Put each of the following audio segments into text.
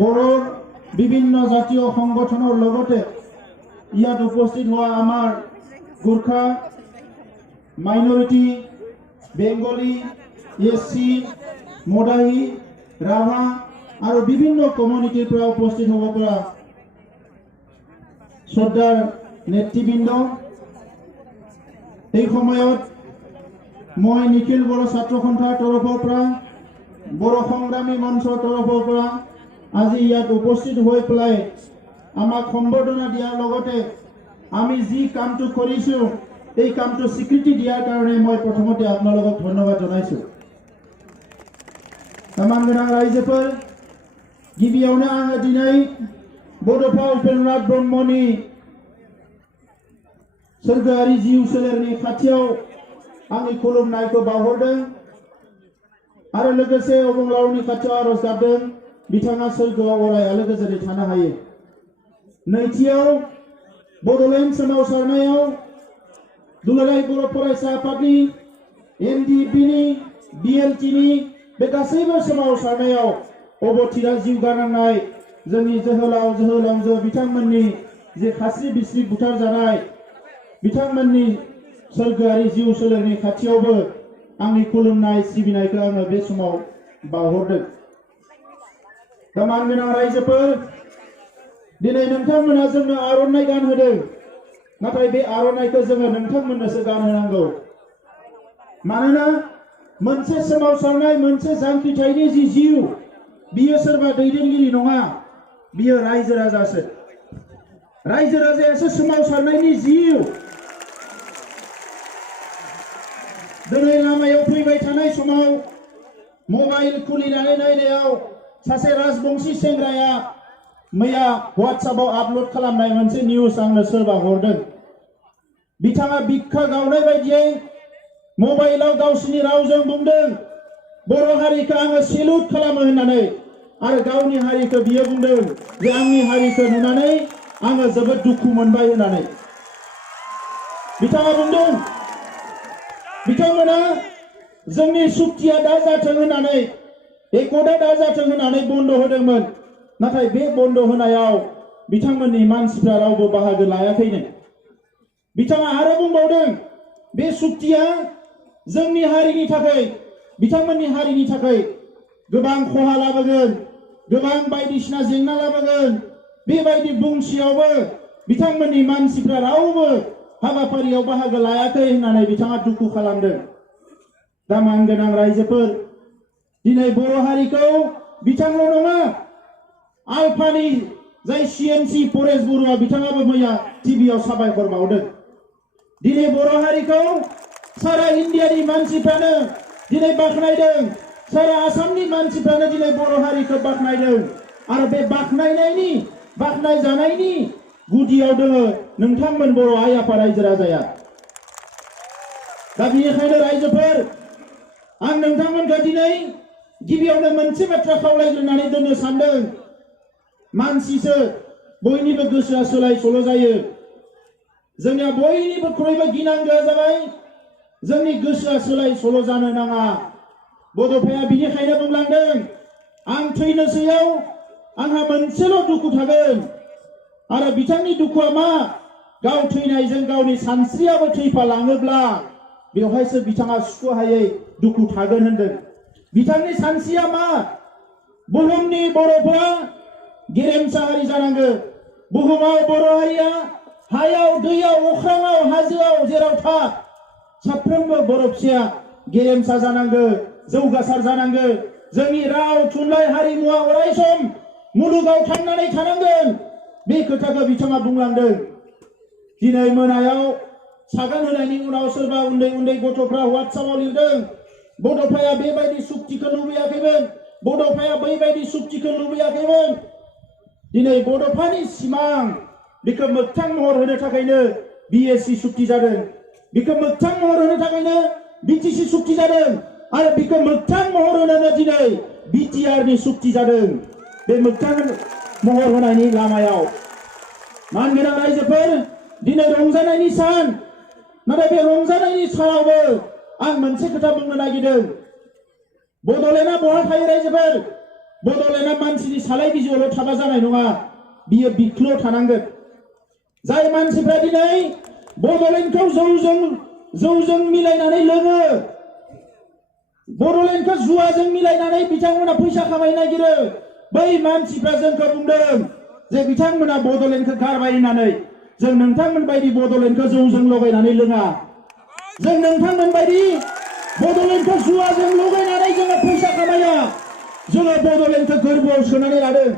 বড়োর বিভিন্ন জাতীয় সংগঠনের লগতে ইয়াত উপস্থিত হওয়া আমার গোর্খা মাইনরিটি বেঙ্গলি এসসি মদাহি রাভা और विभिन्न कम्युनिटीर পৰা उपस्थित হ'ব পৰা শ্ৰদ্ধাৰ নেতৃবৃন্দ এই সময়ত মই নিখিল বড়ো ছাত্ৰ সন্থাৰ তৰফৰ পৰা বড়ো সংগ্ৰামী মঞ্চৰ তৰফৰ পৰা আজি ইয়াত উপস্থিত হৈ পেলাই আমাক সম্বৰ্ধনা দিয়াৰ লগতে আমি যি কামটো কৰিছো এই কামটো স্বীকৃতি দিয়াৰ কাৰণে মই প্ৰথমতে আপোনালোকক ধন্যবাদ জনাইছো। তামান গোনাं ৰাইজোफोर गिबियावनो आङो दिनै बड'फा उपेन्द्रनाथ ब्रह्मनि सोरगोआरि जिउ सोलेरनि खाथियाव आंनि खुलुमनायखौ बावहरदों आरो लोगोसे अबंलावरिनि खाथियाव आरज गाबदों बिथाङा सोरगोआव अराय आलो गोजोनै थानो हायो। नैथियाव बड'लेण्ड सोमावसारनायाव दुलाराय बर' फरायसा आफादनि एमडिपिनि बिएलटिनि बे गासैबो सोमावसारनायाव अबथिरा जिउ गारनांनाय जोंनि जोहोलाव जोहोलावजो बिथांमोननि जे खास्रि बिस्रि बुथार जानाय बिथांमोननि सोरगोआरि जिउ सोलेरनि खाथियावबो आंनि खुलुमनाय सिबिनायखौ आङो बे समाव बावहरदों। दा मानगोनां रायजोफोर दिनै नोंथांमोना जोंनो आर'नाइ गानहोदों नाथाय बे आर'नाइखौ जोङो नोंथांमोननोसो गानहोनांगौ। मानोना मोनसे सोमावसारनाय मोनसे जांख्रिथायनि जि जिउ बियो सोरबा दैदेनगिरि नङा बियो रायजो राजासो। रायजो राजायासो सोमावसारनायनि जिउ। दिनै लामायाव फैबाय थानाय समाव मबाइल खुलिनानै नायनायाव सासे राजबंशी सेंग्राया मैया WhatsAppआव आपल'ड खालामनाय मोनसे निउज आंनो सोरबा हरदों। बिथाङा बिखा गावनाय बायदियै मबाइलाव गावसिनि रावजों बुंदों बर' हारिखौ आङो सेलुट खालामो होननानै आरो गावनि हारिखौ बियो बुंदों जे आंनि हारिखौ नुनानै आङो जोबोद दुखु मोनबाय होननानै बिथाङा बुंदों। बिथांमोना जोंनि सुक्तिया दा जाथों होननानै एकता दा जाथों होननानै बन्द होदोंमोन नाथाय बे बन्द होनायाव बिथांमोननि मानसिफ्रा रावबो बाहागो लायाखैनो। बिथाङा आरो बुंबावदों बे सुक्तिया जोंनि हारिनि थाखाय बिथांमोननि हारिनि थाखाय गोबां खहा लाबोगोन गोबां बायदिसिना जेंना लाबोगोन बेबायदि बुंसेयावबो बिथांमोननि मानसिफ्रा रावबो हाबाफारियाव बाहागो लायाखै होननानै बिथाङा दुखु खालामदों। दा मानगोनां रायजोफोर दिनै बर' हारिखौ बिथांल' नङा आलफानि जाय CNC परेश बरुवा बिथाङाबो मैया टिभिआव साबायखर बावदों। दिनै बर' हारिखौ सारा इन्डियानि मानसिफ्रानो दिनै बाख्नायदों सारा आसामनि मानसिफ्रानो दिनै बर' हारिखौ बाख्नायदों आरो बे बाख्नाय जानायनि गुदियाव दङ नोंथांमोन बर' आइ आफा रायजो राजाया। दा बेनिखायनो रायजोफोर आं नोंथांमोनखौ दिनै गिबियावनो मोनसे बाथ्रा खावलायग्रोनानै दोननो सानदों। मानसिसो बयनिबो गोसोआ सोलाय सोल' जायो। जोंनिया बयनिख्रुइबो गिनांगौआ जाबाय जोंनि गोसोआ सोलाय सोल' जानो नाङा। बड'फाया बिनिखायनो बुंलांदों आं थैनोसैयाव आंहा मोनसेल' दुखु थागोन आरो बिथांनि दुखुआ मा गाव थैनायजों गावनि सानस्रियाबो थैफालाङोब्ला बेवहायसो बिथाङा सुख'हायै दुखु थागोन होनदों। बिथांनि सानस्रिया मा बुहुमनि बर'फोरा गेरेमसा हारि जानांगौ। बुहुमाव बर' हारिया हायाव दैयाव अख्राङाव हाजोआव जेराव था साफ्रोमबो बर' फिसाया गेरेमसा जानांगौ जौगासार जानांगौ। जोंनि राव थुनलाइ हारिमुवा अरायसम मुलुगाव थांनानै थानांगोन बे खोथाखौ बिथाङा बुंलांदों। दिनै मोनायाव सागान होनायनि उनाव सोरबा उन्दै उन्दै गथ'फ्रा WhatsAppआव लिरदों बड'फाया बेबायदि सुक्तिखौ लुबैयाखैमोन बड'फाया बैबायदि सुक्तिखौ लुबैयाखैमोन। दिनै बड'फानि सिमां बेखौ मोगथां महर होनो थाखायनो BSc सुक्ति जादों। बेखौ मोगथां महर होनो थाखायनो BTC सुक्ति जादों आरो बेखौ मोगथां महर होनोनो दिनै BTR नि सुक्ति जादों। बे मोगथां महर होनायनि लामायाव मानगोनां रायजोफोर दिनै रंजानायनि सान नाथाय बे रंजानायनि सानावबो आं मोनसे खोथा बुंनो नागिरदों। बड'लेण्डआ बहा थायो रायजोफोर बड'लेण्डआ मानसिनि सालाय बिजियावल' थाबा जानाय नङा, बियो बिख्लोआव थानांगोन। जाय मानसिफ्रा दिनै बड'लेण्डखौ जौजों मिलायनानै लोङो, बड'लेण्डखौ जुवाजों मिलायनानै बिथांमोना फैसा खामायनो नागिरो, बै मानसिफ्रा जोंखौ बुंदों जे बिथांमोना बड'लेण्डखौ गारबाय होननानै। जों नोंथांमोन बायदि बड'लेण्डखौ जौजों लगायनानै लोङा। जों नोंथांमोन बायदि बड'लेण्डखौ जुवाजों लगायनानै जोङो फैसा खामाया। जोङो बड'लेण्डखौ गोरबोआव सोनानै लादों।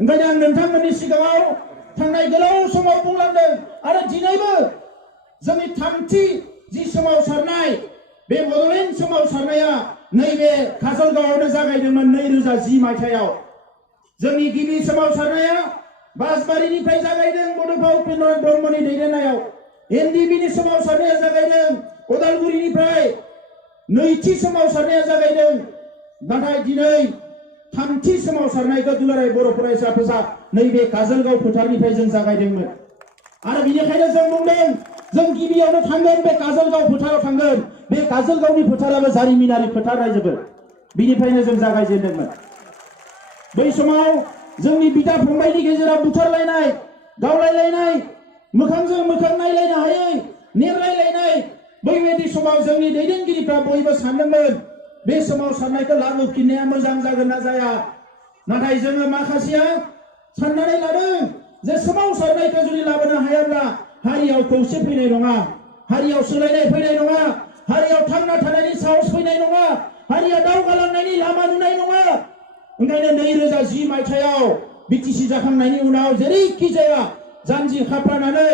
ओंखायनो आं नोंथांमोननि सिगाङाव थांनाय गोलाव समाव बुंलांदों आरो दिनैबो जोंनि थामथि जि सोमावसारनाय, बे बड'लेण्ड सोमावसारनाया नैबे काजलगावआवनो जागायदोंमोन 2010 मायथाइयाव। जोंनि गिबि सोमावसारनाया बासबारिनिफ्राय जागायदों बड'फा उपेन्द्र नाथ ब्रह्मनि दैदेननायाव। एनडिबिनि सोमावसारनाया जागायदों उदालगुरिनिफ्राय, नैथि सोमावसारनाया जागायदों। नाथाय दिनै थामथि सोमावसारनायखौ दुलाराय बर' फरायसा आफादा नैबे काजलगाव फोथारनिफ्राय जों जागायदोंमोन। आरो बेनिखायनो जों बुंदों जों गिबियावनो थांगोन, बे काजलगाव फोथाराव थांगोन। बे काजलगावनि फोथाराबो जारिमिनारि फोथार रायजोफोर, बिनिफ्रायनो जों जागायजेनदोंमोन। बै समाव जोंनि बिदा फंबायनि गेजेराव बुथारलायनाय, गावलायलायनाय, मोखांजों मोखां नायलायनो हायै, नेरलायलायनाय, बैबायदि समाव जोंनि दैदेनगिरिफ्रा बयबो सानदोंमोन बे सोमावसारनायखौ लाबोफिननाया मोजां जागोन ना जाया। नाथाय जोङो माखासेया साननानै लादों जे सोमावसारनायखौ जुदि लाबोनो हायाब्ला हारियाव खौसे फैनाय नङा, हारियाव सोलायनाय फैनाय नङा, हारियाव थांना थानायनि साहस फैनाय नङा, हारिया दावगालांनायनि लामा नुनाय नङा। ओंखायनो 2010 मायथाइयाव बिटिसि जाखांनायनि उनाव जेरैखि जाया जानजि खाफ्रानानै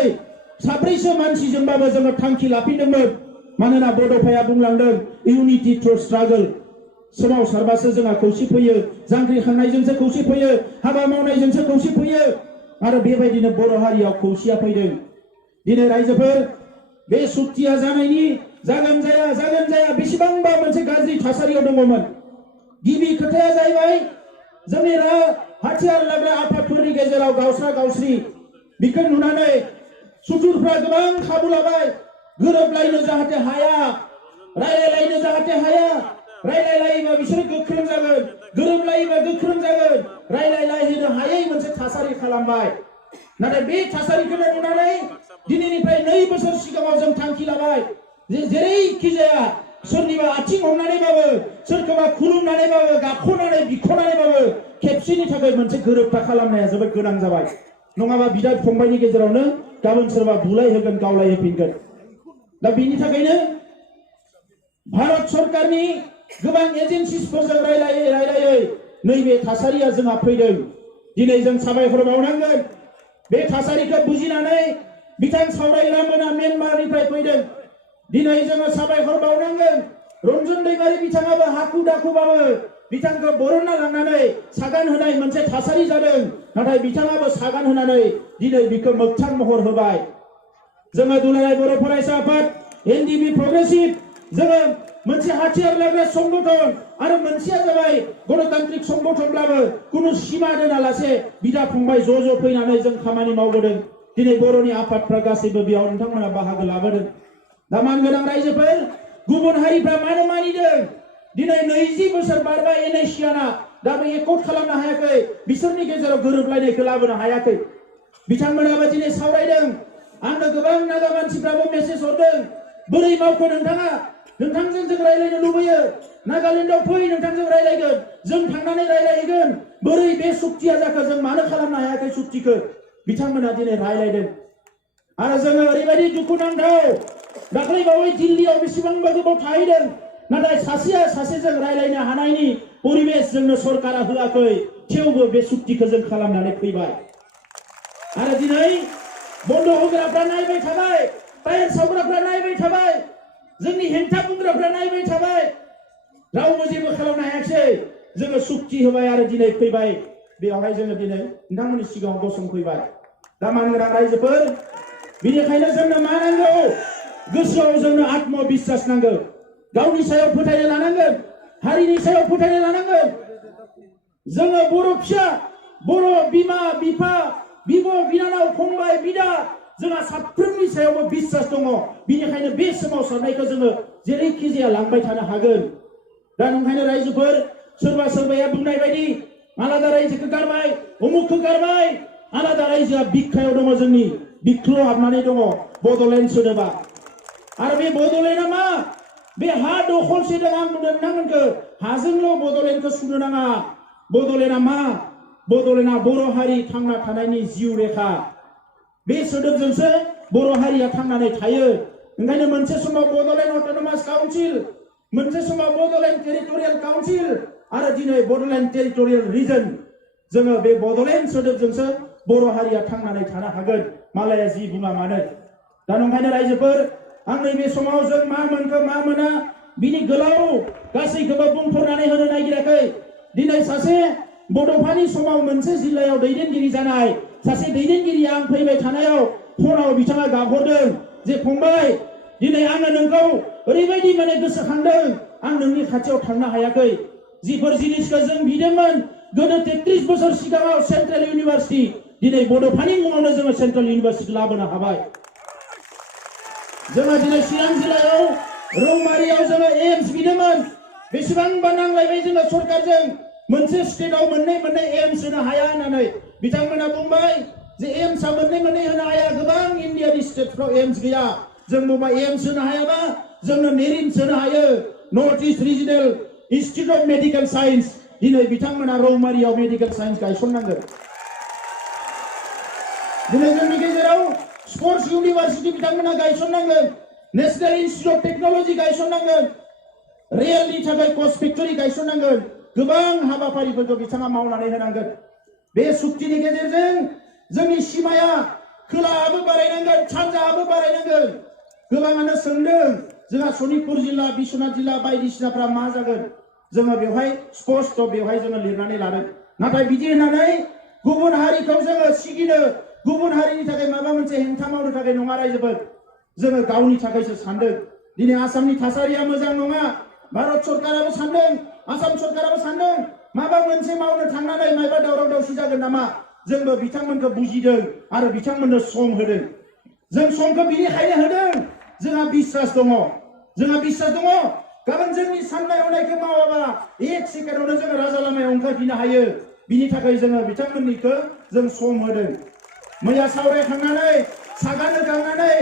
साब्रैसो मानसिजोंबाबो जोङो थांखि लाफिनदोंमोन। मानोना बड'फाया बुंलांदों इउनिटि थ्रु स्ट्रागल, सोमावसारबासो जोंहा खौसे फैयो, जांख्रिखांनायजोंसो खौसे फैयो, हाबा मावनायजोंसो खौसे फैयो। आरो बेबायदिनो बर' हारियाव खौसेया फैदों। दिनै रायजोफोर, बे सुक्तिया जागोन जाया बेसेबांबा मोनसे गाज्रि थासारियाव दङमोन। गिबि खोथाया जाहैबाय जोंनि हाथियार लाग्रा आफादफोरनि गेजेराव गावस्रा गावस्रि, बेखौ नुनानै सुथुरफ्रा गोबां खाबु लाबाय। गोरोबलायनो जाहाथे हाया, रायलायलायनो जाहाथे हाया, रायलायलायोबा बिसोरो गोख्रों जागोन, गोरोबलायोबा गोख्रों जागोन, रायलायलायनो हायै मोनसे थासारि खालामबाय। नाथाय बे थासारिखौनो नुनानै दिनैनिफ्राय 2 बोसोर सिगाङाव जों थांखि लाबाय जे जेरैखि जाया सोरनिबा आथिं हमनानैबाबो, सोरखौबा खुलुमनानैबाबो, गाख'नानै बिख'नानैबाबो खेबसेनि थाखाय मोनसे गोरोबथा खालामनाया जोबोद गोनां जाबाय। नङाबा बिदा फंबायनि गेजेरावनो गाबोन सोरबा बुलाय होगोन, गावलाय होफिनगोन। दा बेनि थाखायनो भारत सरकारनि गोबां एजेन्सिफोरजों रायलायै नैबे थासारिया जोंहा फैदों। दिनै जों साबायखर बावनांगोन। बे थासारिखौ बुजिनानै बिथां सावरायग्रा मोना म्यानमारनिफ्राय फैदों। दिनै जोङो साबायखर बावनांगोन। रन्जन दैमारि बिथाङाबो हाखु दाखुबाबो बिथांखौ बरनना लांनानै सागान होनाय मोनसे थासारि जादों। नाथाय बिथाङाबो सागान होनानै दिनै बिखौ मोगथां महर होबाय। जोङो दुलाराय बर' फरायसा आफाद, एनडिबि प्रग्रेसिभ, जोङो मोनसे हाथियार लाग्रा संगठन आरो मोनसेया जाबाय गणतान्त्रिक संगठनब्लाबो कुनु सिमा दोनालासे बिदा फंबाय ज' फैनानै जों खामानि मावबोदों। दिनै बर'नि आफादफ्रा गासैबो बेयाव नोंथांमोना बाहागो लाबोदों। दा मानगोनां रायजोफोर, गुबुन हारिफ्रा मानो मानिदों? दिनै 20 बोसोर बारबाय एनएसियाना दाबो एकर्ड खालामनो हायाखै, बिसोरनि गेजेराव गोरोबलायनायखौ लाबोनो हायाखै। बिथांमोनाबो दिनै सावरायदों। आंनो गोबां नागा मानसिफ्राबो मेसेज हरदों, बोरै मावखो नोंथाङा? नोंथांजों जों रायलायनो लुबैयो, नागालेण्डआव फै, नोंथांजों रायलायगोन, जों थांनानै रायलायहैगोन। बोरै बे सुक्तिया जाखो, जों मानो खालामनो हायाखै सुक्तिखौ? बिथांमोना दिनै रायलायदों। आरो जोङो ओरैबायदि दुखुनांथाव, दाख्लैबावै दिल्लीयाव बेसेबांबा गोबाव थाहैदों, नाथाय सासेया सासेजों रायलायनो हानायनि परिबेस जोंनो सरकारा होआखै। थेवबो बे सुक्तिखौ जों खालामनानै फैबाय। आरो दिनै बन्द होग्राफ्रा नायबाय थाबाय, टायार सावग्राफ्रा नायबाय थाबाय, जोंनि हेंथा बुंग्राफ्रा नायबाय थाबाय, रावबो जेबो खालामनो हायाखै। जोङो सुक्ति होबाय आरो दिनै फैबाय बेयावहाय जोङो दिनै नोंथांमोननि सिगाङाव गसंफैबाय। दा मानगोनां रायजोफोर, बेनिखायनो जोंनो मा नांगौ? गोसोआव जोंनो आत्मबिश्वास नांगौ। गावनि सायाव फोथायनाय लानांगोन, हारिनि सायाव फोथायनाय लानांगोन। जोङो बर' फिसा, बर' बिमा बिफा, बिब' बिनानाव, फंबाय बिदा, जोंहा साफ्रोमनि सायावबो बिश्वास दङ। बेनिखायनो बे सोमावसारनायखौ जोङो जेरैखि जाया लांबाय थानो हागोन। दा ओंखायनो रायजोफोर, सोरबा सोरबाया बुंनाय बायदि आलादा रायजोखौ गारबाय उमुखखौ गारबाय आलादा रायजोआ बिखायाव दङ जोंनि बिख्लोआव हाबनानै दङ बड'लेण्ड सोदोबा आरो बे बड'लेण्डआ मा बे हा दखलसेदों आं नोंथांमोनखौ हाजोंल' बड'लेण्डखौ सुनो नाङा बड'लेण्डआ मा बड'लेण्डआ बर' हारि थांना थानायनि जिउ रेखा बे सोदोबजोंसो बर' हारिया थांनानै थायो ओंखायनो मोनसे समाव बड'लेण्ड अट'नमास काउन्सिल मोनसे समाव बड'लेण्ड टेरिटरियेल काउन्सिल आरो दिनै बड'लेण्ड टेरिटरियेल रिजन जोङो बे बड'लेण्ड सोदोबजोंसो बर' हारिया थांनानै थानो हागोन मालाया जि बुङा मानो दा ओंखायनो रायजोफोर आं नैबे समाव जों मा मोनखो मा मोना बिनि गोलाव गासैखौबो बुंफोरनानै होनो नागिराखै दिनै सासे बड'फानि समाव मोनसे जिल्लायाव दैदेनगिरि जानाय सासे दैदेनगिरिया आं फैबाय थानायाव फनाव बिथाङा गाबहरदों जे फंबाय दिनै आङो नोंखौ ओरैबायदि माने गोसोखांदों आं नोंनि खाथियाव थांनो हायाखै जिफोर जिनिसखौ जों बिदोंमोन गोदो 33 बोसोर सिगाङाव सेन्ट्रेल इउनिभार्सिटि दिनै बड'फानि मुङावनो जोङो सेन्ट्रेल इउनिभार्सिटि लाबोनो हाबाय जोङो दिनै चिरां जिल्लायाव रौमारियाव जोङो एम्स बिदोंमोन बेसेबांबा नांलायबाय जोङो सरकारजों मोनसे स्टेटआव मोननै एम्स होनो हाया होननानै बिथांमोना बुंबाय जे एम्सआ मोननै होनो हाया गोबां इन्डियानि स्टेटफ्राव एम्स गैया जों बुंबा एम्स होनो हायाबा जोंनो नेरिम्स होनो हायो north east regional institute of medical science दिनै बिथांमोना रौमारियाव मेडिकल साइन्स गायसननांगोन दिनै जोंनि गेजेराव स्पर्ट्स इउनिभार्सिटि बिथांमोना गायसननांगोन नेशनेल इन्स्टिट्यूट अफ टेक्न'लजि गायसननांगोन रेलनि थाखाय कच फेक्टरि गायसननांगोन गोबां हाबाफारिफोरखौ बिथाङा मावनानै होनांगोन बे सुक्तिनि गेजेरजों जोंनि सिमाया खोलाहाबो बारायनांगोन सानजाहाबो बारायनांगोन गोबाङानो सोंदों जोंहा सनितपुर जिल्ला बिश्वनाथ जिल्ला बायदिसिनाफ्रा मा जागोन जोङो बेवहाय स्पष्ट बेवहाय जोङो लिरनानै लादों नाथाय बिदि होननानै गुबुन हारिखौ जोङो सिगिनो गुबुन हारिनि थाखाय माबा मोनसे हेंथा मावनो थाखाय नङा रायजोफोर जोङो गावनि थाखायसो सानदों दिनै आसामनि थासारिया मोजां नङा भारत सरकाराबो सानदों आसाम सरकाराबो सानदों माबा मोनसे मावनो थांनानै मायबा दावराव दावसि जागोन नामा जोंबो बिथांमोनखौ बुजिदों आरो बिथांमोननो सम होदों जों समखौ बिनिखायनो होदों जोंहा बिश्वास दङ गाबोन जोंनि साननाय हनायखौ मावाबा एक सेकेन्डआवनो जोङो राजा लामायाव ओंखारफिननो हायो बिनि थाखाय जोङो बिथांमोननिखौ जों सम होदों मैया सावरायखांनानै सागान होखांनानै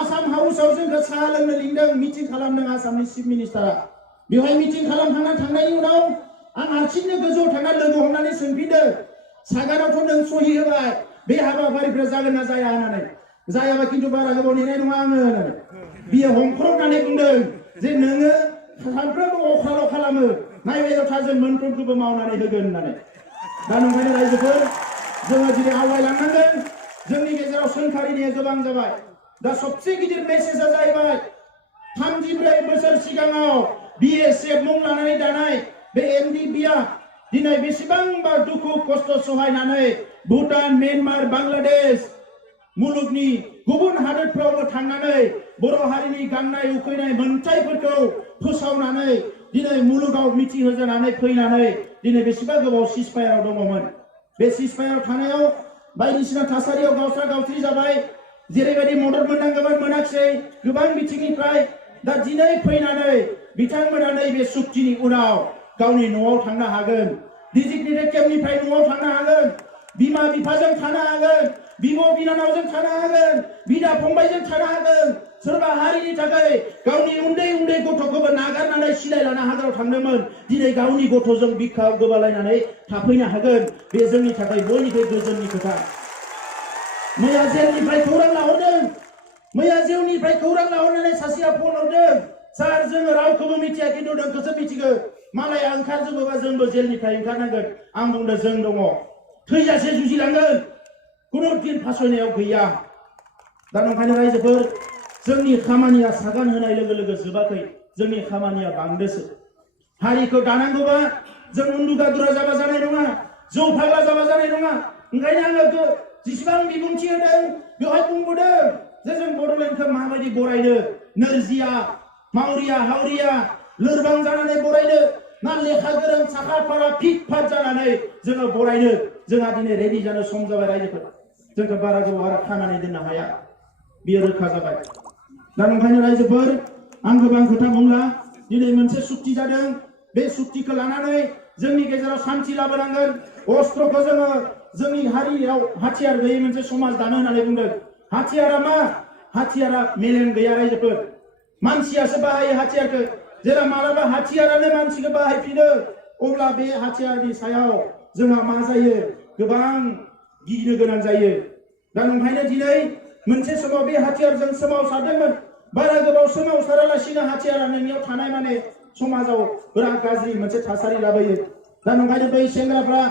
आसाम हाउसाव जोंखौ साहा लोंनो लिंदों मिटिं खालामदों आसामनि चिफ मिनिस्टारा बेवहाय मिटिं खालामखांना थांनायनि उनाव आं हारसिंनो गोजौआव थांना लोगो हमनानै सोंफिनदों सागानावथ' नों सहि होबाय बे हाबाफारिफ्रा जागोन ना जाया होननानै जायाबा खिन्थु बारा गोबाव नेनाय नङा आङो होननानै बियो हमख्रबनानै बुंदों जे नोङो सानफ्रोमबो अख्राल' खालामो नायबाय था जों मोनफ्रोमखौबो मावनानै होगोन होननानै दा नंखायनो रायजोफोर जोङो दिनै आवगायलांनांगोन जोंनि गेजेराव सोंखारिनाया गोबां जाबाय दा सबसे गिदिर मेसेजआ जाहैबाय 34 बोसोर सिगाङाव BSF मुं लानानै दानाय बे MDBआ दिनै बेसेबांबा दुखु खस्थ सहायनानै भुटान म्यानमार बांलादेश मुलुगनि गुबुन हादोरफ्रावबो थांनानै बर' हारिनि गांनाय उखैनाय मोनथायफोरखौ फोसावनानै दिनै मुलुगाव मिथिहोजानानै फैनानै दिनै बेसेबा गोबाव सिजफायाराव दङमोन बे सिजफायाराव थानायाव बायदिसिना थासारियाव गावस्रा गावस्रि जाबाय जेरैबायदि मदद मोननांगौमोन मोनाखिसै गोबां बिथिंनिफ्राय दा दिनै फैनानै बिथांमोना नैबे सुक्तिनि उनाव गावनि न'आव थांनो हागोन डिजिग्नेटेड केम्पनिफ्राय न'आव थांनो हागोन बिमा बिफाजों थानो हागोन बिब' बिनानावजों थानो हागोन बिदा फंबायजों थानो हागोन सोरबा हारिनि थाखाय गावनि उन्दै गथ'खौबो नागारनानै सिलाय लाना हाग्रायाव थांदोंमोन दिनै गावनि गथ'जों बिखायाव गोबालायनानै थाफैनो हागोन बे जोंनि थाखाय बयनिख्रुइ गोजोननि खोथा मैया जेलनिफ्राय खौरां लाहरनानै सासेया फन हरदों सार जोङो रावखौबो मिथिया खिन्थु नोंखौसो मिथिगौ मालाया ओंखारजोबोबा जोंबो जेलनिफ्राय ओंखारनांगोन आं बुंदों जों दङ थैजासे जुजिलांगोन खुनु दिन फासयनायाव गैया दा नंखायनो रायजोफोर जोंनि खामानिया सागान होनाय लोगो लोगो जोबाखै जोंनि खामानिया बांदोसो हारिखौ दानांगौबा जों उन्दुगादुरा जाबा जानाय नङा जौ फाग्ला जाबा जानाय नङा ओंखायनो आङो जेसेबां बिबुंथि होदों बेवहाय बुंबोदों जे जों बड'लेण्डखौ माबायदि बरायनो नोरजिया मावरिया हावरिया लोरबां जानानै बरायनो ना लेखा गोरों साखा फारा फिट फाट जानानै जोङो बरायनो जोंहा दिनै रेडि जानो सम जाबाय रायजोफोर जोंखौ बारा गोबाव आरो खानानै दोननो हाया बियो रोखा जाबाय दा ओंखायनो रायजोफोर आं गोबां खोथा बुंला दिनै मोनसे सुक्ति जादों बे सुक्तिखौ लानानै जोंनि गेजेराव शान्ति लाबोनांगोन अस्त्रखौ जोङो जोंनि हारियाव हाथियार गैयै मोनसे समाज दानो होननानै बुंदों हाथियारा मा हाथियारा मेलेम गैया रायजोफोर मानसियासो बाहायो हाथियारखौ जेला मालाबा हाथियारानो मानसिखौ बाहायफिनो अब्ला बे हाथियारनि सायाव जोंहा मा जायो गोबां गिनो गोनां जायो दा नंखायनो दिनै मोनसे समाव बे हाथियारजों सोमावसारदोंमोन बारा गोबाव सोमावसारालासिनो हाथियारा नोंनियाव थानाय माने समाजाव बिराद गाज्रि मोनसे थासारि लाबोयो दा नंखायनो बै सेंग्राफ्रा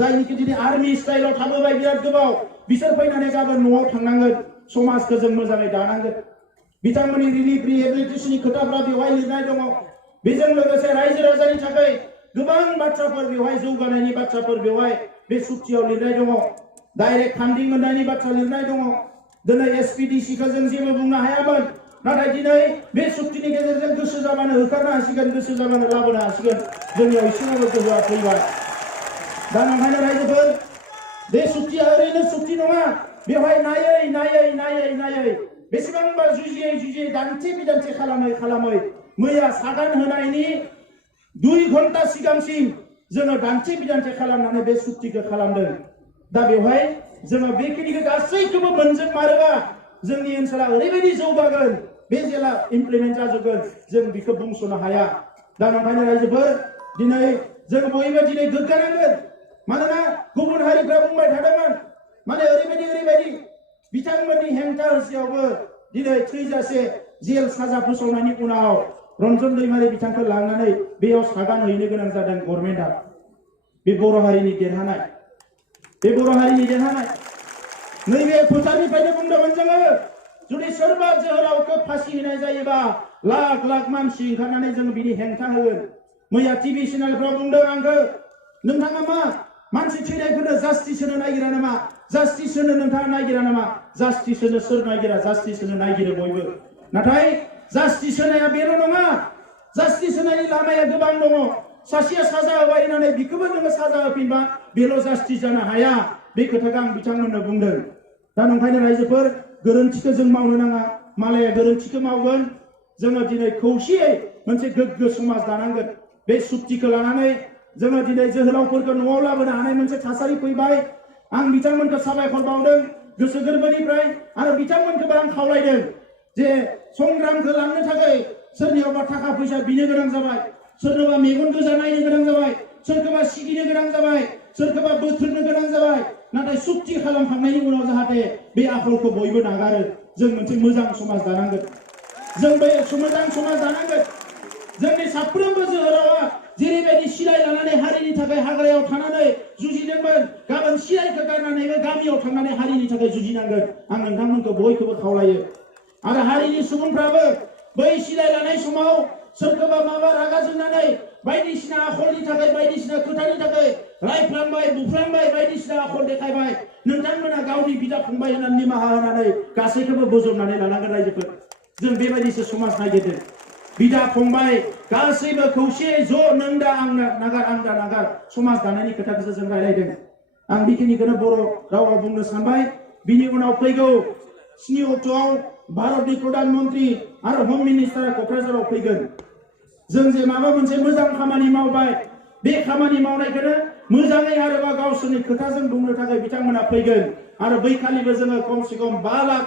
जायनिखि दिनै आर्मि स्टाइलाव थाबोबाय बिराद गोबाव बिसोर फैनानै गाबोन न'आव थांनांगोन समाजखौ जों मोजाङै दानांगोन बिथांमोननि रिलिफ रिहेबिलिटेसननि खोथाफ्रा बेवहाय लिरनाय दङ बेजों लोगोसे रायजो राजानि थाखाय गोबां बाथ्राफोर बेवहाय जौगानायनि बाथ्राफोर बेवहाय बे सुक्तियाव लिरनाय दङ डाइरेक्ट फान्डिं मोननायनि बाथ्रा लिरनाय दङ दिनै एसपिडिसिखौ जों जेबो बुंनो हायामोन नाथाय दिनै बे सुक्तिनि गेजेरजों गोसो जाबानो होखारनो हासिगोन गोसो जाबानो लाबोनो हासिगोन जोंनियाव एसेबाबो गोहोआ फैबाय दा नंखायनो रायजोफोर बे सुक्तिया ओरैनो सुक्ति नङा बेवहाय नायै नायै नायै नायै बेसेबांबा जुजियै दान्थे बिदान्थे खालामै मैया सागान होनायनि 2 घन्टा सिगांसिम जोङो दान्थे बिदान्थे खालामनानै बे सुक्तिखौ खालामदों दा बेवहाय जोङो बेखिनिखौ गासैखौबो मोनजोबमारोबा जोंनि ओनसोला ओरैबायदि जौगागोन बे जेला इमप्लिमेन्ट जाजोबगोन जों बेखौ बुंस'नो हाया दा नंखायनो रायजोफोर दिनै जों बयबो दिनै गोग्गानांगोन मानोना गुबुन हारिफ्रा बुंबाय थादोंमोन माने ओरैबायदि बिथांमोननि हेंथा होसेयावबो दिनै थैजासे जेल साजा फोसावनायनि उनाव रन्जन दैमारि बिथांखौ लांनानै बेयाव सागान हैनो गोनां जादों गभर्नमेन्टआ बे बर' हारिनि देरहानाय नैबे फोथारनिफ्रायनो बुंदोंमोन जोङो जुदि सोरबा जोहोलावखौ फासि होनाय जायोबा लाख लाख मानसि ओंखारनानै जों बिनि हेंथा होगोन मैया टिभि चेनेलफ्राव बुंदों आंखौ नोंथाङा मा मानसि थैनायफोरनो जास्टिस होनो नागिरा नामा जास्टिस होनो नोंथाङा नागिरा नामा जास्टिस होनो सोर नागिरा जास्टिस होनो नागिरो बयबो नाथाय जास्टिस होनाया बेल' नङा जास्टिस होनायनि लामाया गोबां दङ सासेया साजा होबाय होननानै बिखौबो नोङो साजा होफिनबा बेल' जास्टिस जानो हाया बे खोथाखौ आं बिथांमोननो बुंदों दा नंखायनो रायजोफोर गोरोन्थिखौ जों मावनो नाङा मालाया गोरोन्थिखौ मावगोन जोङो दिनै खौसेयै मोनसे गोग्गो समाज दानांगोन बे सुक्तिखौ लानानै जोङो दिनै जोहोलावफोरखौ न'आव लाबोनो हानाय मोनसे थासारि फैबाय आं बिथांमोनखौ साबायखर बावदों गोसो गोरबोनिफ्राय आरो बिथांमोनखौबो आं खावलायदों जे संग्रामखौ लांनो थाखाय सोरनियावबा थाखा फैसा बिनो गोनां जाबाय सोरनोबा मेगन गोजा नायनो गोनां जाबाय सोरखौबा सिगिनो गोनां जाबाय सोरखौबा बोथ्रोदनो गोनां जाबाय नाथाय सुक्ति खालामखांनायनि उनाव जाहाथे बे आखलखौ बयबो नागारो जों मोनसे मोजां समाज दानांगोन जों बे मोजां समाज दानांगोन जोंनि साफ्रोमबो जोहोलावा जेरैबायदि सिलाय लानानै हारिनि थाखाय हाग्रायाव थानानै जुजिदोंमोन गाबोन सिलायखौ गारनानैबो गामियाव थांनानै हारिनि थाखाय जुजिनांगोन आं नोंथांमोनखौ बयखौबो खावलायो आरो हारिनि सुबुंफ्राबो बै सिलाय लानाय समाव सोरखौबा माबा रागा जोंनानै बायदिसिना आखलनि थाखाय बायदिसिना खोथानि थाखाय रायफ्लांबाय बुफ्लांबाय बायदिसिना आखल देखायबाय नोंथांमोना गावनि बिदा फंबाय होननानै निमाहा होनानै गासैखौबो बोजबनानै लानांगोन रायजोफोर जों बेबायदिसो समाज नागिरदों बिदा फंबाय गासैबो खौसेयै ज' नों दा आं नागार समाज दानायनि खोथाखौसो जों रायलायदों आं बेखिनिखौनो बर' रावाव बुंनो सानबाय बिनि उनाव फैगौ 7 अक्ट'आव भारतनि प्रधान मन्त्रि आरो हम मिनिस्टारा क'क्राझाराव फैगोन जों जे माबा मोनसे मोजां खामानि मावबाय बे खामानि मावनायखौनो मोजाङै आरोबा गावसोरनि खोथाजों बुंनो थाखाय बिथांमोना फैगोन आरो बैखालिबो जोङो खमसे खम 5 लाख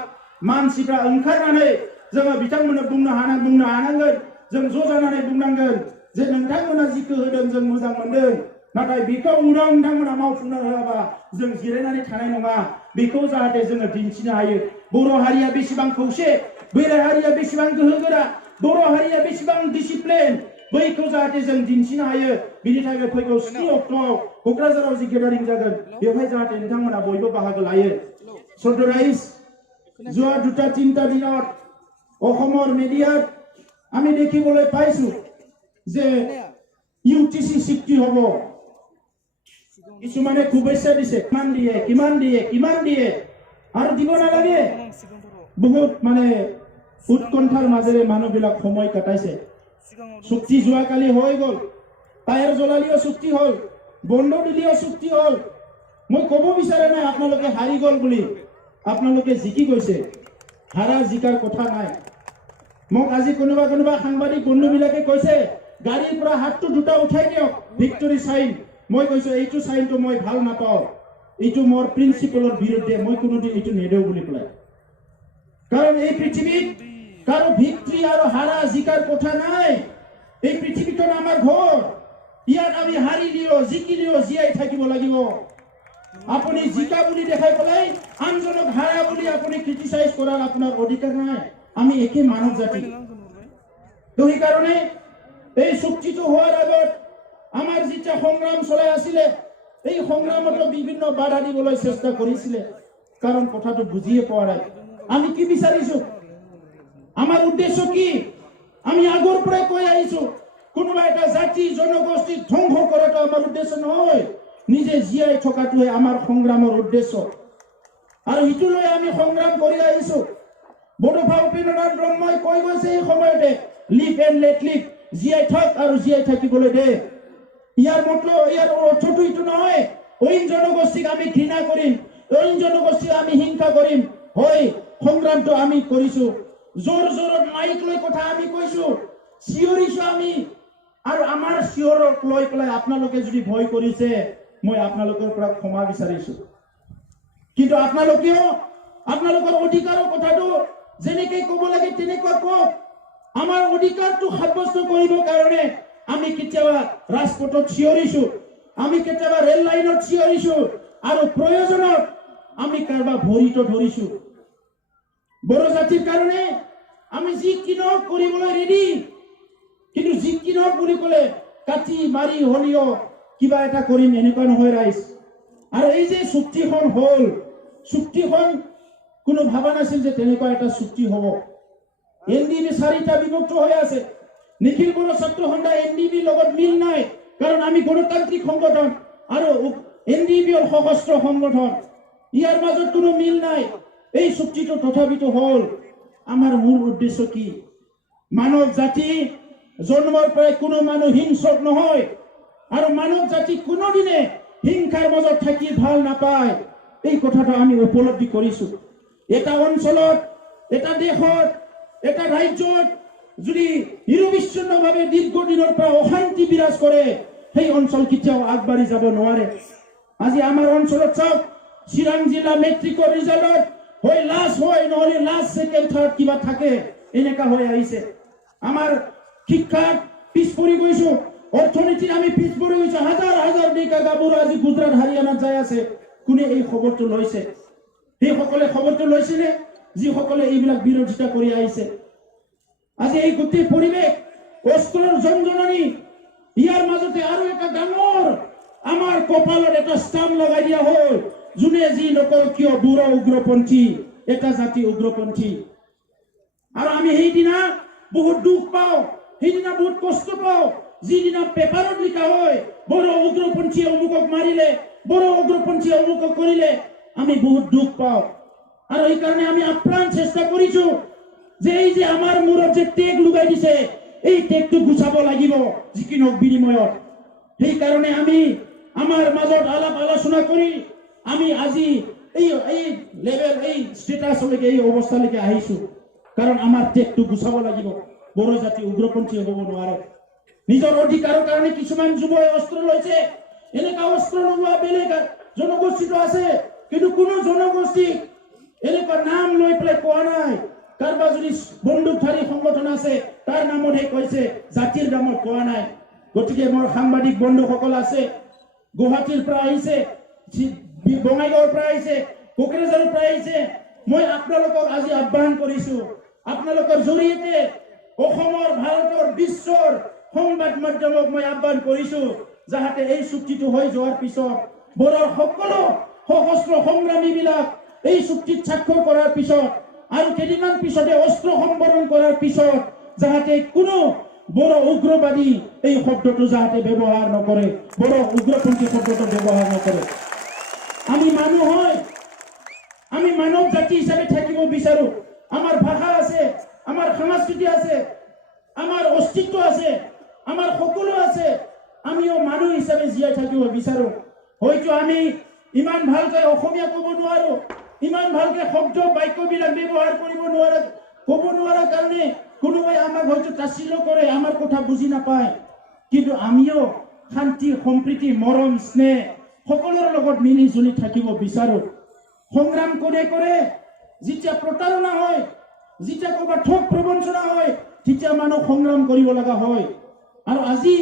मानसिफ्रा ओंखारनानै जोङो बिथांमोननो बुंनो हानांगोन जों ज' जानानै बुंनांगोन जे नोंथांमोना जिखौ होदों जों मोजां मोनदों नाथाय बेखौ उनाव नोंथांमोना मावफुंनो होआबा जों जिरायनानै थानाय नङा बेखौ जाहाथे जोङो दिन्थिनो हायो बर' हारिया बेसेबां खौसे बर' हारिया बेसेबां गोहोगोरा बर' हारिया बेसेबां डिसिप्लिन बैखौ जाहाथे जों दिन्थिनो हायो बिनि थाखाय फैगौ 7 अक्ट'आव क'क्राझाराव जि गेदारिं जागोन बेवहाय जाहाथे नोंथांमोना बयबो बाहागो लायो सर राइज যোৱা 2-3টা দিনত অসমৰ মিডিয়াত আমি দেখিবলৈ পাইছো যে ইউটিসি চুক্তি হ'ব কিছুমানে শুভেচ্ছা দিছে কিমান দিয়ে আৰু দিব নালাগে বহুত মানে উৎকণ্ঠাৰ মাজেৰে মানুহবিলাক সময় কাটাইছে চুক্তি যোৱাকালি হৈ গ'ল টায়াৰ জ্বলালিও চুক্তি হ'ল বন্ধ দিলিও চুক্তি হ'ল মই ক'ব বিচাৰে নাই আপোনালোকে হাৰি গ'ল বুলি আপোনালোকে জিকি গৈছে হাৰা জিকাৰ কথা নাই মোক আজি কোনোবা সাংবাদিক বন্ধুবিলাকে কৈছে গাড়ীৰ পৰা হাতটো দুটা উঠাই দিয়ক ভিক্টৰী সাইন মই কৈছো এইটো সাইনটো মই ভাল নাপাওঁ এইটো মোৰ প্ৰিন্সিপলৰ বিৰুদ্ধে মই কোনোদিন এইটো নেদেও বুলি কয় কাৰণ এই পৃথিৱীত কাৰো ভিক্টৰী আৰু হাৰা জিকাৰ কথা নাই এই পৃথিৱীখন আমাৰ ঘৰ ইয়াত আমি হাৰিলিও জিকিলিও জীয়াই থাকিব লাগিব আপুনি জিকা বুলি দেখাই পেলাই আনজনক হাৰা বুলি আপুনি ক্ৰিটিসাইজ কৰাৰ আপোনাৰ অধিকাৰ নাই আমি একে মানৱ জাতি তো এই কাৰণে এই চুক্তিটো হোৱাৰ আগত আমাৰ যেতিয়া সংগ্ৰাম চলাই আছিল এই সংগ্ৰামত বিভিন্ন বাধা দিবলৈ চেষ্টা কৰিছিল কাৰণ কথাটো বুজিয়ে পোৱা নাই আমি কি বিচাৰিছো আমাৰ উদ্দেশ্য কি আমি আগৰ পৰাই কৈ আহিছো কোনোবা এটা জাতি জনগোষ্ঠী ধ্বংস কৰাটো আমাৰ উদ্দেশ্য নহয় নিজে জীয়াই থকাটোহে আমাৰ সংগ্ৰামৰ উদ্দেশ্য আৰু ইটো লৈ আমি সংগ্ৰাম কৰি আহিছো বড়োফা উপেন্দ্ৰনাথ ব্ৰহ্মই কৈ গৈছে এই সময়তে লিভ এণ্ড লেট লিভ জীয়াই থাক আৰু জীয়াই থাকিবলৈ দে ইয়াৰ মতলব ইয়াৰ অৰ্থটো ইটো নহয় অইন জনগোষ্ঠীক আমি ঘৃণা কৰিম অইন জনগোষ্ঠীক আমি হিংসা কৰিম হয় সংগ্ৰামটো আমি কৰিছো জোৰ জোৰত মাইক লৈ কথা আমি কৈছো চিঞৰিছো আমি আৰু আমাৰ চিঞৰক লৈ পেলাই আপোনালোকে যদি ভয় কৰিছে মই আপোনালোকৰ পৰা ক্ষমা বিচাৰিছো কিন্তু আপোনালোকেও আপোনালোকৰ অধিকাৰৰ কথাটো যেনেকৈ ক'ব লাগে তেনেকুৱা কওক আমাৰ অধিকাৰটো সাব্যস্ত কৰিবৰ কাৰণে আমি কেতিয়াবা ৰাজপথত চিঞৰিছো আমি কেতিয়াবা ৰেল লাইনত চিঞৰিছো আৰু প্ৰয়োজনত আমি কাৰোবাৰ ভৰিটো ধৰিছো বড়ো জাতিৰ কাৰণে আমি যি কিনক কৰিবলৈ ৰেডি কিন্তু যি কিনক বুলি ক'লে কাটি মাৰি হলিও কিবা এটা কৰিম এনেকুৱা নহয় ৰাইজ আৰু এই যে চুক্তিখন হ'ল চুক্তিখন কোনো ভাবা নাছিল যে তেনেকুৱা এটা চুক্তি হ'ব এনডিবি 4টা বিভক্ত হৈ আছে নিখিল বড়ো ছাত্ৰ সন্থা এনডিবিৰ লগত মিল নাই কাৰণ আমি গণতান্ত্ৰিক সংগঠন আৰু এনডিবি সশস্ত্ৰ সংগঠন ইয়াৰ মাজত কোনো মিল নাই এই চুক্তিটো তথাপিতো হ'ল আমাৰ মূল উদ্দেশ্য কি মানৱ জাতি জন্মৰ পৰাই কোনো মানুহ হিংসক নহয় আৰু মানৱ জাতি কোনোদিনে হিংসাৰ মাজত থাকি ভাল নাপায় এই কথাটো আমি উপলব্ধি কৰিছো এটা অঞ্চলত এটা দেশত এটা ৰাজ্যত যদি নিৰবিচ্ছিন্নভাৱে দীৰ্ঘদিনৰ পৰা অশান্তি বিৰাজ কৰে সেই অঞ্চল কেতিয়াও আগবাঢ়ি যাব নোৱাৰে আজি আমাৰ অঞ্চলত চাওক চিৰাং জিলা মেট্ৰিকৰ ৰিজাল্টত হয় লাষ্ট হয় নহলে লাষ্ট সেকেন্ড থাৰ্ড কিবা থাকে এনেকা হৈ আহিছে আমাৰ শিক্ষাত পিছ পৰি গৈছো অৰ্থনীতিত আমি পিছ পৰি গৈছো হাজাৰ হাজাৰ ডেকা গাভৰু আজি গুজৰাট হাৰিয়ানাত যাই আছে কোনে এই খবৰটো লৈছে সেইসকলে খবৰটো লৈছিলে যিসকলে এইবিলাক বিৰোধিতা কৰি আহিছে আজি এই গোটেই পৰিৱেশ অস্ত্ৰৰ জনজননী ইয়াৰ মাজতে আৰু এটা ডাঙৰ আমাৰ কপালত এটা স্থান লগাই দিয়া হ'ল যোনে যি নকয় কিয় বুঢ়া উগ্ৰপন্থী এটা জাতি উগ্ৰপন্থী আৰু আমি সেইদিনা বহুত দুখ পাওঁ সেইদিনা বহুত কষ্ট পাওঁ যিদিনা পেপাৰত লিখা হয় বড়ো উগ্ৰপন্থীয়ে অমুকক মাৰিলে বড়ো উগ্ৰপন্থীয়ে অমুকক কৰিলে আমি বহুত দুখ পাওঁ আৰু এইকাৰণে আমি আপ্ৰাণ চেষ্টা কৰিছো যে এই যে আমাৰ মূৰত যে টেগ লগাই দিছে এই টেগটো গুচাব লাগিব যিকিনো বিনিময়ত সেইকাৰণে আমি আমাৰ মাজত আলাপ আলোচনা কৰি আমি আজি এই লেভেল এই ষ্টেটাছলৈকে এই অৱস্থালৈকে আহিছো কাৰণ আমাৰ টেগটো গুচাব লাগিব বড়ো জাতি উগ্ৰপন্থী হ'ব নোৱাৰে নিজৰ অধিকাৰৰ কাৰণে কিছুমান যুৱই অস্ত্ৰ লৈছে এনেকা অস্ত্ৰ লোৱা বেলেগ জনগোষ্ঠীটো আছে কিন্তু কোনো জনগোষ্ঠী এনেকুৱা নাম লৈ পেলাই কোৱা নাই কাৰোবাৰ যদি বন্দুকধাৰী সংগঠন আছে তাৰ নামতহে কৈছে জাতিৰ নামত কোৱা নাই গতিকে মোৰ সাংবাদিক বন্ধুসকল আছে গুৱাহাটীৰ পৰা আহিছে বঙাইগাঁৱৰ পৰা আহিছে কোকৰাঝাৰৰ পৰা আহিছে মই আপোনালোকক আজি আহ্বান কৰিছো আপোনালোকৰ জৰিয়তে অসমৰ ভাৰতৰ বিশ্বৰ সংবাদ মাধ্যমক মই আহ্বান কৰিছো যাহাতে এই চুক্তিটো হৈ যোৱাৰ পিছত বড়োৰ সকলো সশস্ত্ৰ সংগ্ৰামীবিলাক এই চুক্তিত স্বাক্ষৰ কৰাৰ পিছত আৰু কেইদিনমান পিছতে অস্ত্ৰ সম্বৰণ কৰাৰ পিছত যাহাতে কোনো বড়ো উগ্ৰবাদী এই শব্দটো যাহাতে ব্যৱহাৰ নকৰে বড়ো উগ্ৰপন্থী শব্দটো ব্যৱহাৰ নকৰে আমি মানুহ হয় আমি মানৱ জাতি হিচাপে থাকিব বিচাৰো আমাৰ ভাষা আছে আমাৰ সংস্কৃতি আছে আমাৰ অস্তিত্ব আছে আমাৰ সকলো আছে আমিও মানুহ হিচাপে জীয়াই থাকিব বিচাৰো হয়তো আমি ইমান ভালকৈ অসমীয়া ক'ব নোৱাৰো ইমান ভালকৈ শব্দ বাক্যবিলাক ব্যৱহাৰ কৰিব নোৱাৰা ক'ব নোৱাৰা কাৰণে কোনোবাই আমাক হয়তো তাচ্ছিল্য কৰে আমাৰ কথা বুজি নাপায় কিন্তু আমিও শান্তি সম্প্ৰীতি মৰম স্নেহ সকলোৰে লগত মিলি জুলি থাকিব বিচাৰো সংগ্ৰাম কৰে কৰে যেতিয়া প্ৰতাৰণা হয় যেতিয়া ক'ৰবাত ঠগ প্ৰবঞ্চনা হয় তেতিয়া মানুহ সংগ্ৰাম কৰিব লগা হয় আৰু আজি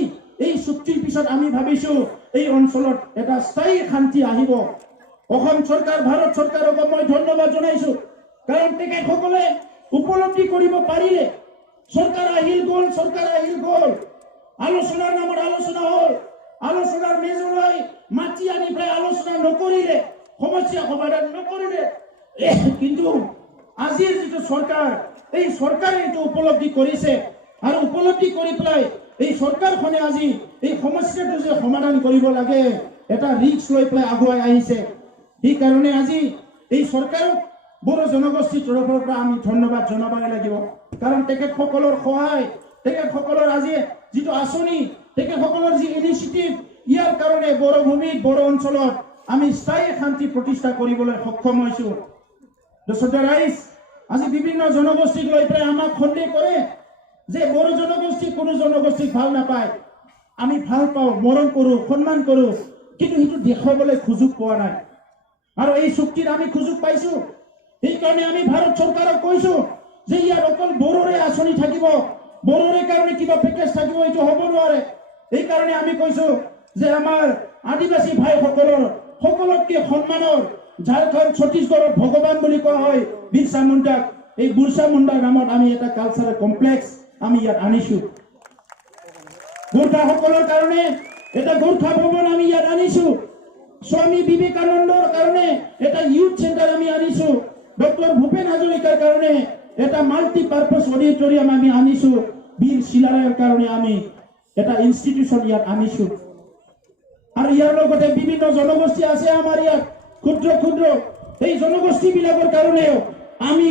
এই চুক্তিৰ পিছত আমি ভাবিছো এই অঞ্চলত এটা স্থায়ী শান্তি আহিব অসম চৰকাৰ ভাৰত চৰকাৰক মই ধন্যবাদ জনাইছো কাৰণ তেখেতসকলে উপলব্ধি কৰিব পাৰিলে চৰকাৰ আহিল গ'ল আলোচনাৰ নামত আলোচনা হ'ল আলোচনাৰ মেজলৈ মাতি আনি প্ৰায় আলোচনা নকৰিলে সমস্যা সমাধান নকৰিলে কিন্তু আজিৰ যিটো চৰকাৰ এই চৰকাৰে এইটো উপলব্ধি কৰিছে আৰু উপলব্ধি কৰি পেলাই এই চৰকাৰখনে আজি এই সমস্যাটো যে সমাধান কৰিব লাগে এটা ৰিস্ক লৈ পেলাই আগুৱাই আহিছে এই কাৰণে আজি এই চৰকাৰক বড়ো জনগোষ্ঠীৰ তৰফৰ পৰা আমি ধন্যবাদ জনাবই লাগিব কাৰণ তেখেতসকলৰ সহায় তেখেতসকলৰ আজি যিটো আঁচনি তেখেতসকলৰ যি ইনিচিয়েটিভ ইয়াৰ কাৰণে বড়ো ভূমিত বড়ো অঞ্চলত আমি স্থায়ী শান্তি প্ৰতিষ্ঠা কৰিবলৈ সক্ষম হৈছো ৰাইজ আজি বিভিন্ন জনগোষ্ঠীক লৈ পেলাই আমাক সন্দেহ কৰে যে বড়ো জনগোষ্ঠী কোনো জনগোষ্ঠীক ভাল নাপায় আমি ভাল পাওঁ মৰম কৰোঁ সন্মান কৰোঁ কিন্তু সেইটো দেখাবলৈ সুযোগ পোৱা নাই আৰু এই চুক্তিত আমি সুযোগ পাইছো সেইকাৰণে আমি ভাৰত চৰকাৰক কৈছো যে ইয়াত অকল বড়োৰে আঁচনি থাকিব বড়োৰে কাৰণে কিবা পেকেজ থাকিব এইটো হ'ব নোৱাৰে এইকাৰণে আমি কৈছো যে আমাৰ আদিবাসী ভাইসকলৰ সকলোতকৈ সন্মানৰ ঝাৰখণ্ড ছত্তীশগড়ৰ ভগৱান বুলি কোৱা হয় বিৰছা মুণ্ডাক এই বিৰছা মুণ্ডাৰ নামত আমি এটা কালচাৰেল কমপ্লেক্স আমি ইয়াত আনিছো গোৰ্খাসকলৰ কাৰণে এটা গোৰ্খা ভৱন আমি ইয়াত আনিছো স্বামী বিবেকানন্দৰ কাৰণে এটা ইউথ চেণ্টাৰ আমি আনিছো ডক্টৰ ভূপেন হাজৰিকাৰ কাৰণে এটা মাল্টিপাৰ্পাছ অডিটৰিয়াম আমি আনিছো বীৰ শিলাৰায়ৰ কাৰণে আমি এটা ইনষ্টিটিউচন ইয়াত আনিছো আৰু ইয়াৰ লগতে বিভিন্ন জনগোষ্ঠী আছে আমাৰ ইয়াত ক্ষুদ্ৰ ক্ষুদ্ৰ এই জনগোষ্ঠীবিলাকৰ কাৰণেও আমি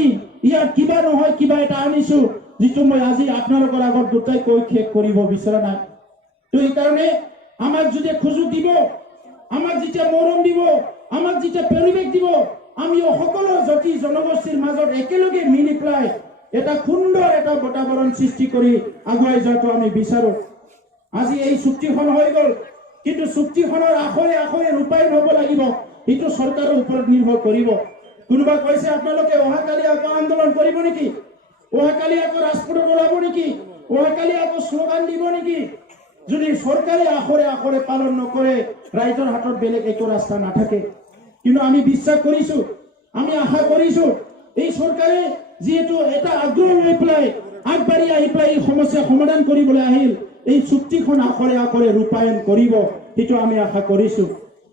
ইয়াত কিবা নহয় কিবা এটা আনিছো যিটো মই আজি আপোনালোকৰ আগত দুটাই কৈ শেষ কৰিব বিচৰা নাই তো এইকাৰণে আমাক যদি সুযোগ দিব আমাক যেতিয়া মৰম দিব আমাক যেতিয়া পৰিৱেশ দিব আমি সকলো জাতি জনগোষ্ঠীৰ মাজত একেলগে মিলি পেলাই এটা সুন্দৰ এটা বাতাবৰণ সৃষ্টি কৰি আগুৱাই যোৱাটো আমি বিচাৰো আজি এই চুক্তিখন হৈ গ'ল কিন্তু চুক্তিখনৰ আখৰে আখৰে ৰূপায়ণ হ'ব লাগিব এইটো চৰকাৰৰ ওপৰত নিৰ্ভৰ কৰিব কোনোবা কৈছে আপোনালোকে অহাকালি আকৌ আন্দোলন কৰিব নেকি অহাকালি আকৌ ৰাজপথত ওলাব নেকি অহাকালি আকৌ শ্লোগান দিব নেকি যদি চৰকাৰে আখৰে আখৰে পালন নকৰে ৰাইজৰ হাতত বেলেগ একো ৰাস্তা নাথাকে কিন্তু আমি বিশ্বাস কৰিছো আমি আশা কৰিছো এই চৰকাৰে যেহেতু এটা আগ্ৰহ লৈ পেলাই আগবাঢ়ি আহি পেলাই এই সমস্যা সমাধান কৰিবলৈ আহিল এই চুক্তিখন আখৰে আখৰে ৰূপায়ণ কৰিব সেইটো আমি আশা কৰিছো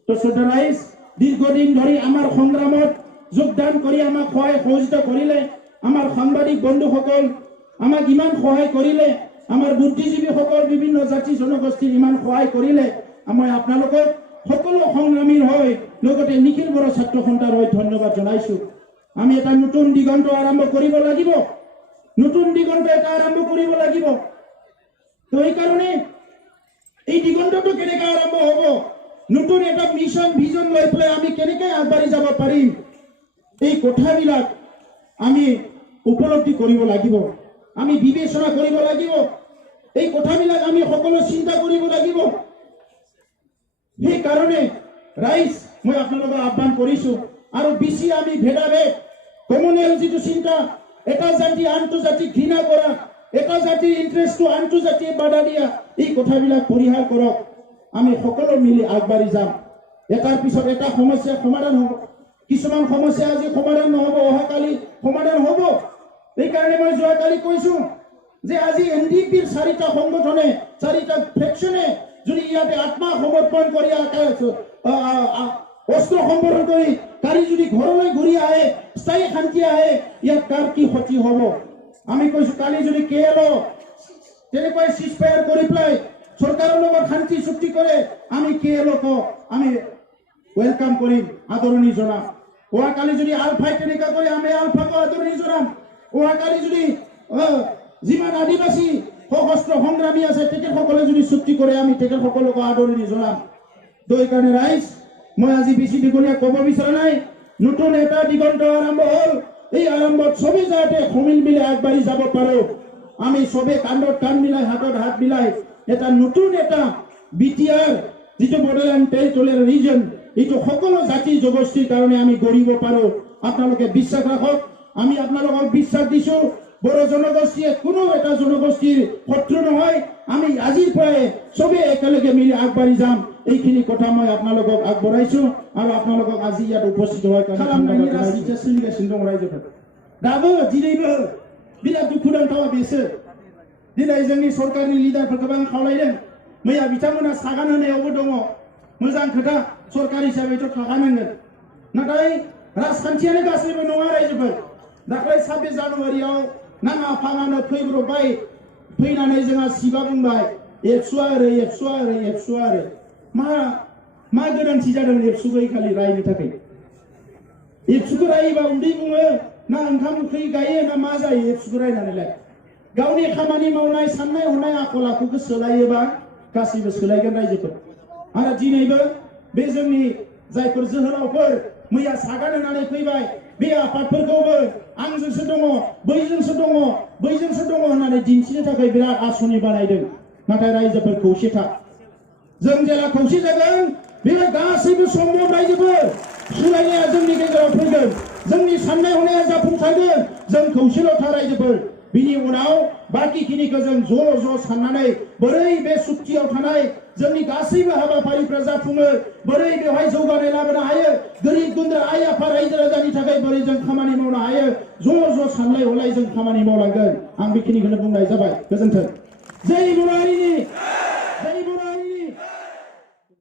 তো ৰাইজ দীৰ্ঘদিন ধৰি আমাৰ সংগ্ৰামত যোগদান কৰি আমাক সহায় সহযোগিতা কৰিলে আমাৰ সাংবাদিক বন্ধুসকল আমাক ইমান সহায় কৰিলে আমাৰ বুদ্ধিজীৱীসকল বিভিন্ন জাতি জনগোষ্ঠীৰ ইমান সহায় কৰিলে মই আপোনালোকক সকলো সংগ্ৰামীৰ হৈ লগতে নিখিল বড়ো ছাত্ৰ সন্থাৰ হৈ ধন্যবাদ জনাইছো আমি এটা নতুন দিগন্ত আৰম্ভ কৰিব লাগিব নতুন দিগন্ত এটা আৰম্ভ কৰিব লাগিব তো এইকাৰণে এই দিগন্তটো কেনেকৈ আৰম্ভ হ'ব নতুন এটা মিছন ভিজন লৈ পেলাই আমি কেনেকৈ আগবাঢ়ি যাব পাৰিম এই কথাবিলাক আমি উপলব্ধি কৰিব লাগিব আমি বিবেচনা কৰিব লাগিব এই কথাবিলাক আমি সকলো চিন্তা কৰিব লাগিব সেইকাৰণে ৰাইজ মই আপোনালোকক আহ্বান কৰিছো আৰু বেছি আমি ভেদাভেদ কমনেল যিটো চিন্তা এটা জাতি আনটো জাতি ঘৃণা কৰা এটা জাতিৰ ইণ্টাৰেষ্টটো আনটো জাতিয়ে বাধা দিয়া এই কথাবিলাক পৰিহাৰ কৰক আমি সকলো মিলি আগবাঢ়ি যাম এটাৰ পিছত এটা সমস্যা সমাধান হ'ব কিছুমান সমস্যা আজি সমাধান নহ'ব অহাকালি সমাধান হ'ব এইকাৰণে মই যোৱাকালি কৈছো যে আজি এনডিপিৰ 4টা সংগঠনে 4টা ফ্ৰেকশ্যনে যদি ইয়াতে আত্মসমৰ্পণ কৰি অস্ত্ৰ সম্বৰণ কৰি কালি যদি ঘৰলৈ ঘূৰি আহে স্থায়ী শান্তি আহে ইয়াত কাৰ কি ক্ষতি হ'ব আমি কৈছো কালি যদি কেএলঅ তেনেকৈ সিজফায়াৰ কৰি পেলাই চৰকাৰৰ লগত শান্তি চুক্তি কৰে আমি কেএলঅক আমি ওয়েলকাম কৰিম আদৰণি জনাম অহাকালি যদি আলফাই তেনেকুৱা কৰে আমি আলফাক আদৰণি জনাম অহাকালি যদি যিমান আদিবাসী সশস্ত্ৰ সংগ্ৰামী আছে তেখেতসকলে যদি চুক্তি কৰে আমি তেখেতসকলক আদৰণি জনাম তো এইকাৰণে ৰাইজ মই আজি বেছি দীঘলীয়া ক'ব বিচৰা নাই নতুন এটা দিগন্ত আৰম্ভ হ'ল এই আৰম্ভত সবে যাতে সমিল মিলাই আগবাঢ়ি যাব পাৰো আমি সবে কান্ধত কান্ধ মিলাই হাতত হাত মিলাই এটা নতুন এটা বিটিআর যেটো বড়োলেণ্ড টেৰিটৰিয়েল ৰিজন এইটো সকলো জাতি জনগোষ্ঠীৰ কাৰণে আমি গঢ়িব পাৰো আপোনালোকে বিশ্বাস ৰাখক আমি আপোনালোকক বিশ্বাস দিছো বড়ো জনগোষ্ঠীয়ে কোনো এটা জনগোষ্ঠীৰ শত্ৰু নহয় আমি আজিৰ পৰাই সবে একেলগে মিলি আগবাঢ়ি যাম এইখিনি কথা মই আপোনালোকক আগবঢ়াইছো আৰু আপোনালোকক আজি ইয়াত উপস্থিত হোৱাৰ কাৰণে খালামনাयनि राजनितिया सोलिगासिनो दं रायजोफोर दाबो दिनैबो बिराद दुखुनांथावा बेसो दिनै जोंनि सरकारनि लिडारफोरखौबो आं खावलायदों मैया बिथांमोना सागान होनायावबो दङ मोजां खोथा सरकार हिसाबैथ' थाखानांगोन नाथाय राजखान्थियानो गासैबो नङा रायजोफोर दाख्लै 26 जानुवारियाव नाङा फाङानो फैब्रबबाय फैनानै जोंहा सिबा बुंबाय एबसुआ ओरै मा गोनांथि जादों एबसुखौ खालि रायनो थाखाय एबसुखौ रायोबा उन्दै बुङो ना ओंखाम ओंख्रि गायो ना मा जायो एबसुखौ रायनानैलाय गावनि खामानि मावनाय साननाय हनाय आखल आखुखौ सोलायोबा गासैबो सोलायगोन रायजोफोर आरो दिनैबो बे जोंनि जायफोर जोहोलावफोर मैया सागान होनानै फैबाय बे आफादफोरखौबो आंजोंसो दङ बैजोंसो दङ होननानै दिन्थिनो थाखाय बिराद आसनि बानायदों नाथाय रायजोफोर खौसे था जों जेला खौसे जागोन बे गासैबो सम्भब रायजोफोर सोलायनाया जोंनि गेजेराव फैगोन जोंनि साननाय हनाया जाफुंसारगोन जों खौसेल' था रायजोफोर बिनि उनाव बाकिखिनिखौ जों ज' साननानै बोरै बे सुक्तियाव थानाय जोंनि गासैबो हाबाफारिफ्रा जाफुङो बोरै बेवहाय जौगानाय लाबोनो हायो गोरिब गुन्द्रा आइ आफा रायजो राजानि थाखाय बोरै जों खामानि मावनो हायो ज' सानलाय हलाय जों खामानि मावलांगोन आं बेखिनिखौनो बुंनाय जाबाय गोजोन्थों जय बर' हारिनि